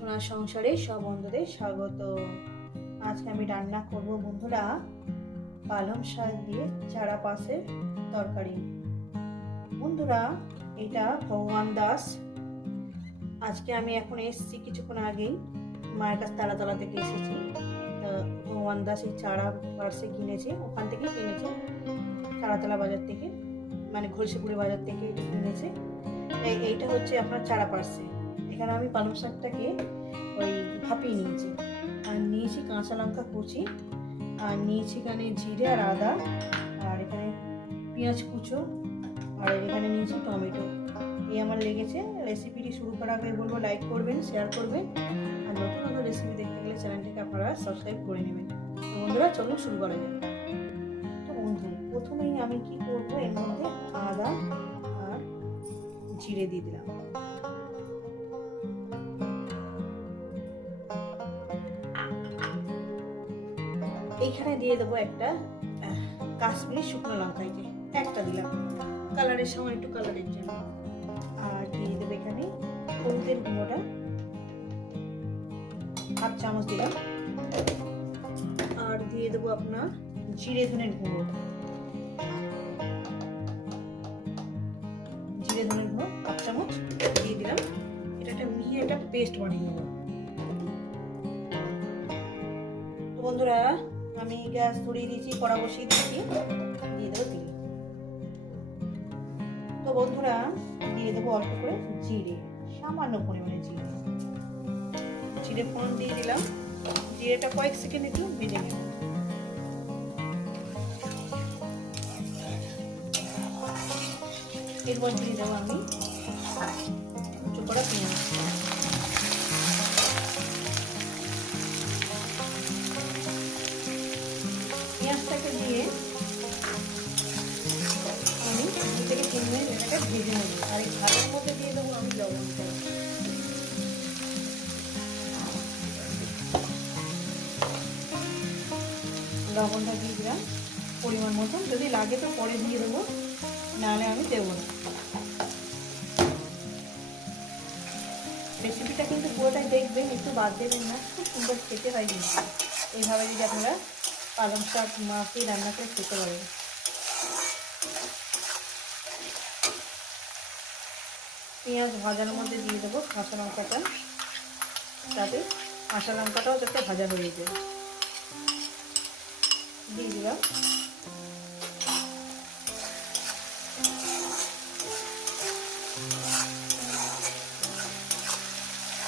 সোনার সংসারে সব বন্ধুদের স্বাগত। আজকে আমি রান্না করব বন্ধুরা পালং শাক দিয়ে চারা পাশে তরকারি। বন্ধুরা, এটা ভগবান দাস। আজকে আমি এখন এসেছি কিছুক্ষণ আগেই। মায়ের কাছ তালাতলা থেকে এসেছি। ভগবান দাস এই চারা পার্সে কিনেছে, ওখান থেকে কিনেছে। তালাতলা বাজার থেকে মানে ঘলসিপুরি বাজার থেকে কিনেছে। এই এইটা হচ্ছে আপনার চারা পার্সে এখানে আমি পালং শাকটাকে ওই ভাপিয়ে নিয়েছি। আর নিয়েছি কাঁচা লঙ্কা কুচি, আর নিয়েছি এখানে জিরে আর আদা, আর এখানে পেঁয়াজ কুচো, আর এখানে নিয়েছি টমেটো। এই আমার লেগেছে রেসিপিটি শুরু করার আগে বলব লাইক করবেন, শেয়ার করবেন, আর নতুন নতুন রেসিপি দেখতে গেলে চ্যানেলটিকে আপনারা সাবস্ক্রাইব করে নেবেন। বন্ধুরা, চলুন শুরু করা যাক। তো বন্ধু, প্রথমেই আমি কি করব, এর মধ্যে আদা আর জিরে দিয়ে দিলাম। এইখানে দিয়ে দেবো একটা কাশ্মীরি শুকনো লঙ্কা, এই একটা দিলাম। কালারের সময় একটু কালারের জন্য। আর দিয়ে দেবো এখানে হলুদের গুঁড়োটা। হাফ চামচ দিলাম। আর দিয়ে দেবো আপনার জিরে ধনের গুঁড়ো। জিরে ধনের গুঁড়ো, হাফ চামচ দিয়ে দিলাম। এটা একটা মিহি একটা পেস্ট বানিয়ে নেব। বন্ধুরা আমি গ্যাস ধরিয়ে দিয়েছি, কড়া বসিয়ে দিয়েছি। দিয়ে দেবো তেল তো বন্ধুরা, দিয়ে দেবো অল্প করে জিরে, সামান্য পরিমাণে জিরে। জিরে ফোড়ন দিয়ে দিলাম। জিরেটা কয়েক সেকেন্ড একটু ভেজে নেব। এরপর দিয়ে দেবো আমি করা পেঁয়াজ। মধ্যে দিয়ে দেবো আমি লবণটা লবণটা দিয়ে দিলাম, পরিমাণ মতন। যদি লাগে তো পরে দিয়ে দেবো, নাহলে আমি দেবো না। রেসিপিটা কিন্তু পুরোটাই দেখবেন, একটু বাদ দেবেন না, খুব সুন্দর খেতে হয় এইভাবে যদি আপনারা পালং শাক মাখিয়ে রান্না করে খেতে পারেন। পেঁয়াজ ভাজার মধ্যে দিয়ে দেবো কাঁচা লঙ্কাটা। তাতে কাঁচা লঙ্কাটাও যাতে ভাজা হয়ে যায়। দিয়ে দিলাম।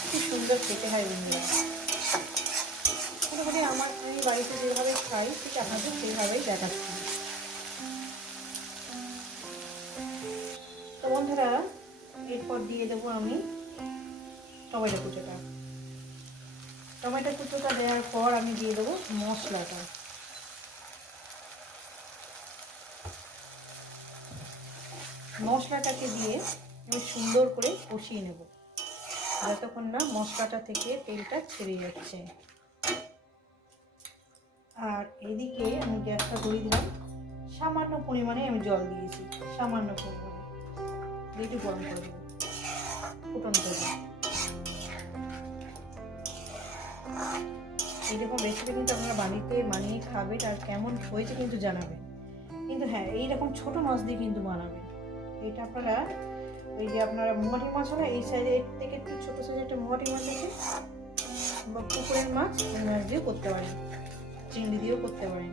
খুব সুন্দর খেতে হয় বন্ধুরা মোটামুটি আমার আমি বাড়িতে যেভাবে খাই, ঠিক আপনাদের সেইভাবেই দেখাচ্ছি। তো বন্ধুরা এরপর দিয়ে দেবো আমি টমেটো কুচোটা। টমেটো কুচোটা দেওয়ার পর আমি দিয়ে দেবো মশলাটা। মশলাটাকে দিয়ে আমি সুন্দর করে কষিয়ে নেব। যতক্ষণ না মশলাটা থেকে তেলটা ছেড়ে যাচ্ছে। আর এদিকে আমি গ্যাসটা ধরিয়ে দিলাম। সামান্য পরিমাণে আমি জল দিয়েছি, সামান্য পরিমাণে। একটু গরম করে দেবো। ফুটন্ত জল এইরকম রেসিপি কিন্তু আপনারা বাড়িতে বানিয়ে খাবেন আর কেমন হয়েছে কিন্তু জানাবেন। কিন্তু হ্যাঁ এইরকম ছোট মাছ দিয়ে কিন্তু বানাবেন। এটা আপনারা ওই যে আপনারা মোয়াটি মাছ হয় এই সাইজে এর থেকে একটু ছোটো সাইজে একটা মোয়াটি মাছ আছে। বা পুকুরের মাছ মাছ দিয়েও করতে পারেন। চিংড়ি দিয়েও করতে পারেন।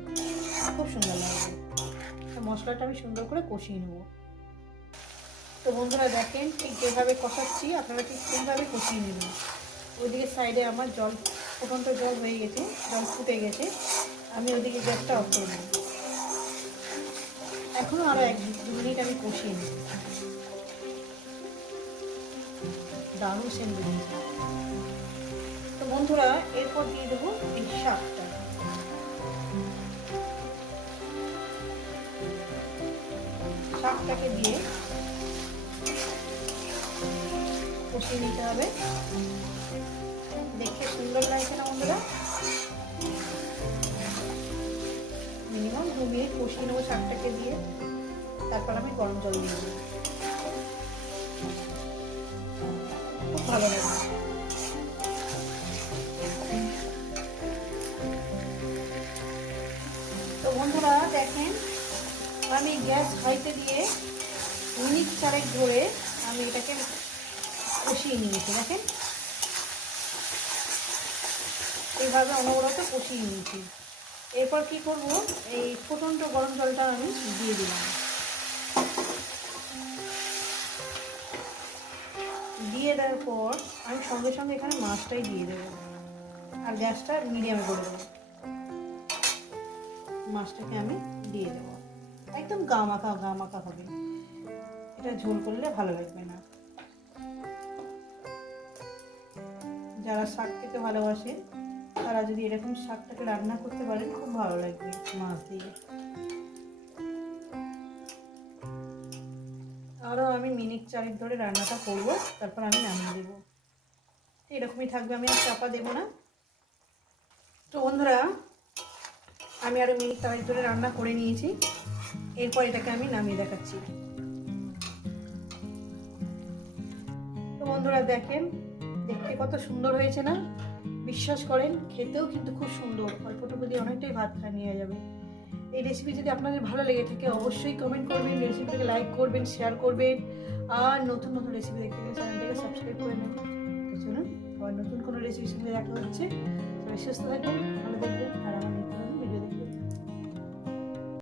খুব সুন্দর লাগবে। মশলাটা আমি সুন্দর করে কষিয়ে নেব। তো বন্ধুরা দেখেন ঠিক যেভাবে কষাচ্ছি, আপনারা ঠিক সেইভাবে কষিয়ে নেবেন। ওইদিকে সাইডে আমার জল, ফুটন্ত জল হয়ে গেছে, জল ফুটে গেছে। আমি ওইদিকে গ্যাসটা অফ করে এখনও আরও এক দু মিনিট আমি কষিয়ে নেব। দারুণ বেরিয়েছে তো বন্ধুরা, এরপর দিয়ে দেবো এই শাকটা। শাকটাকে দিয়ে কষিয়ে নিতে হবে। দেখে সুন্দর লাগছে না বন্ধুরা? মিনিমাম দু মিনিট কষিয়ে নেব শাকটাকে দিয়ে। তারপর আমি গরম জল দিয়ে দেবো। খুব ভালো লাগে তো বন্ধুরা, দেখেন, আমি গ্যাস হাইতে দিয়ে মিনিট চারেক ধরে আমি এটাকে কষিয়ে নিয়েছি, দেখেন। এইভাবে অনবরত কষিয়ে নিয়েছি। এরপর কি করব? এই ফুটন্ত গরম জলটা আমি দিয়ে দিলাম। দিয়ে দেওয়ার পর আমি সঙ্গে সঙ্গে এখানে মাছটাই দিয়ে দেবো। আর গ্যাসটা মিডিয়ামে করে দেবো। মাছটাকে আমি দিয়ে দেবো। একদম গা মাখা গা মাখা হবে। এটা ঝোল করলে ভালো লাগবে না। যারা শাক খেতে ভালোবাসে, তারা যদি এরকম শাকটাকে রান্না করতে পারেন খুব ভালো লাগবে মাছ দিয়ে। আরও আমি মিনিট চারেক ধরে রান্নাটা করব, তারপর আমি নামিয়ে দেবো। এরকমই থাকবে, আমি আর চাপা দেবো না। তো বন্ধুরা, আমি আরও মিনিট চারেক ধরে রান্না করে নিয়েছি। এরপর এটাকে আমি নামিয়ে দেখাচ্ছি। তো বন্ধুরা, দেখেন দেখতে কত সুন্দর হয়েছে না? বিশ্বাস করেন, খেতেও কিন্তু খুব সুন্দর। অল্পটুকু দিয়ে অনেকটাই ভাত খাওয়া নিয়ে যাবে। এই রেসিপি যদি আপনাদের ভালো লেগে থাকে, অবশ্যই কমেন্ট করবেন রেসিপিটাকে লাইক করবেন শেয়ার করবেন, আর নতুন নতুন রেসিপি দেখতে গেলে চ্যানেলটাকে সাবস্ক্রাইব করে নেবেন। তো চলুন, আবার নতুন কোনো রেসিপির সঙ্গে দেখা হচ্ছে। সবাই সুস্থ থাকবেন ভালো থাকবেন, আর আমার